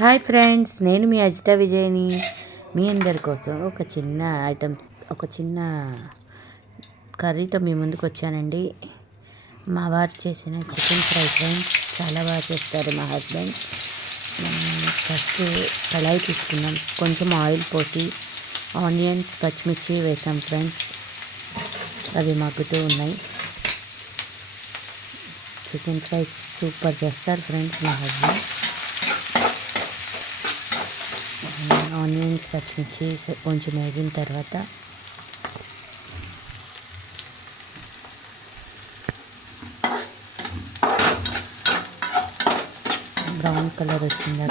Hi friends, నేను మీ అజిత విజయ్ని. మీ అందరి కోసం ఒక చిన్న కర్రీతో మీ ముందుకు వచ్చానండి. మా వారు చేసిన చికెన్ ఫ్రై ఫ్రెండ్స్. చాలా బాగా చేస్తారు మా హస్బెండ్. ఫస్ట్ కళాయి తీసుకున్నాం, కొంచెం ఆయిల్ పోసి ఆనియన్స్ పచ్చిమిర్చి వేసాం ఫ్రెండ్స్. అవి మగ్గుతూ ఉన్నాయి. చికెన్ ఫ్రై సూపర్ చేస్తారు ఫ్రెండ్స్ మా హస్బెండ్. ఆనియన్స్ పచ్చిమిర్చి కొంచెం వేగిన తర్వాత బ్రౌన్ కలర్ వచ్చిందా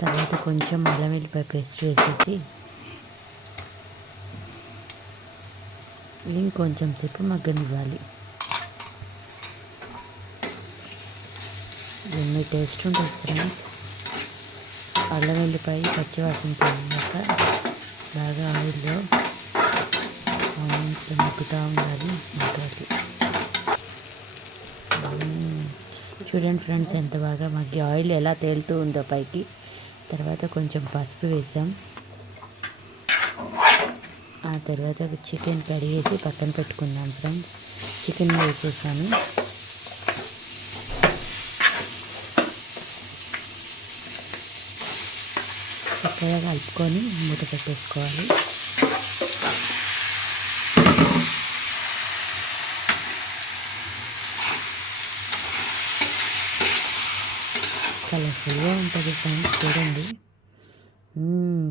తర్వాత కొంచెం అల్లం వెల్లిపాయ పేస్ట్ వేసేసి ఇంకొంచెం సేపు మగ్గనివ్వాలి. ఎన్ని టేస్ట్ ఉంటుంది ఫ్రెండ్స్. అల్లం వెల్లిపాయ పచ్చివాసన పోయినాక బాగా ఆయిల్లో ఆనియన్స్ మగ్గుతూ ఉండాలి. చూడండి ఫ్రెండ్స్, ఎంత బాగా మగ్గి ఆయిల్ ఎలా తేలుతూ ఉందో పైకి. తర్వాత కొంచెం పసుపు వేసాం. ఆ తర్వాత చికెన్ కడిగేసి పక్కన పెట్టుకుందాం ఫ్రెండ్స్. చికెన్ వేసేసాను. చక్కగా కలుపుకొని మూత పెట్టేసుకోవాలి. కలర్ఫుల్గా ఉంటుంది ఫ్రెండ్స్. చూడండి,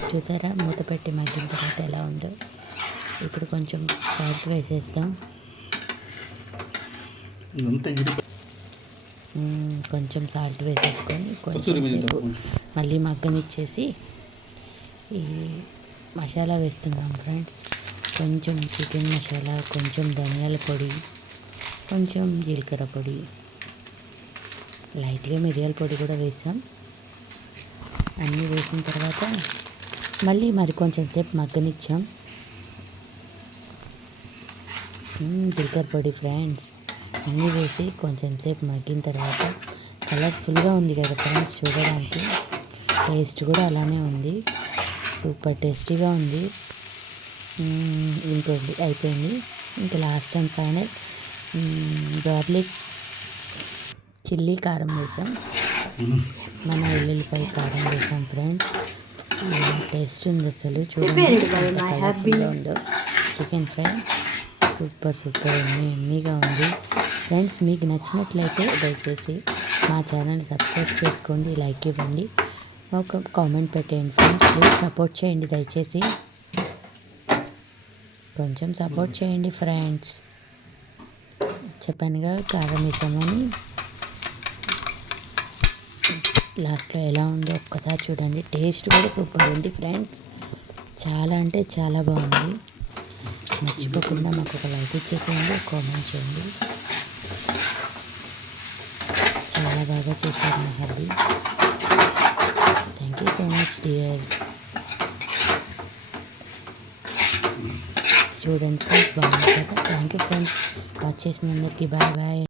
చూసారా మూత పెట్టి మగ్గిన తర్వాత ఎలా ఉందో. ఇప్పుడు కొంచెం సాల్ట్ వేసేస్తాం. కొంచెం సాల్ట్ వేసేసుకొని కొంచెం సేపు మళ్ళీ మగ్గనిచ్చేసి ఈ మసాలా వేస్తున్నాం ఫ్రెండ్స్. కొంచెం చికెన్ మసాలా, కొంచెం ధనియాల పొడి, కొంచెం జీలకర్ర పొడి, లైట్గా మిరియాల పొడి కూడా వేసాం. అన్నీ వేసిన తర్వాత మళ్ళీ కొంచెం సేపు మగ్గనిచ్చాం. జీలకర్ర పొడి ఫ్రెండ్స్ అన్నీ వేసి కొంచెం సేపు మగ్గిన తర్వాత కలర్ఫుల్గా ఉంది కదా ఫ్రెండ్స్. చూడడానికి టేస్ట్ కూడా అలానే ఉంది. సూపర్ టేస్టీగా ఉంది. ఇంకోటి అయిపోయింది. ఇంకా last and final garlic chilli కారం వేసాం. మన వెల్లుల్లిపాయ కారం వేసాం ఫ్రెండ్స్. టేస్ట్ ఉంది అసలు. చూడండి కలర్ఫుల్గా ఉందో చికెన్ ఫ్రై. సూపర్ ఎమ్మీగా ఉంది ఫ్రెండ్స్. మీకు నచ్చినట్లయితే దయచేసి మా ఛానల్ సబ్స్క్రైబ్ చేసుకోండి, లైక్ ఇవ్వండి, ఒక కామెంట్ పెట్టేయండి ఫ్రెండ్స్. ప్లీజ్ సపోర్ట్ చేయండి దయచేసి. కొంచెం సపోర్ట్ చేయండి ఫ్రెండ్స్. చెప్పానుగా కారం వేసామని. లాస్ట్లో ఎలా ఉందో ఒక్కసారి చూడండి. టేస్ట్ కూడా సూపర్ ఉంది ఫ్రెండ్స్. చాలా అంటే చాలా బాగుంది. మర్చిపోకుండా మాకు ఒక లైక్ ఇచ్చేసేయండి, ఒక కామెంట్ చేయండి. చాలా బాగా చేశారు మా hubby. Thank you so much dear. చూడండి ఫ్రెండ్స్, బాగుంది కదా. థ్యాంక్ యూ ఫ్రెండ్స్, వాచ్ చేసినందరికీ బాయ్ బాయ్.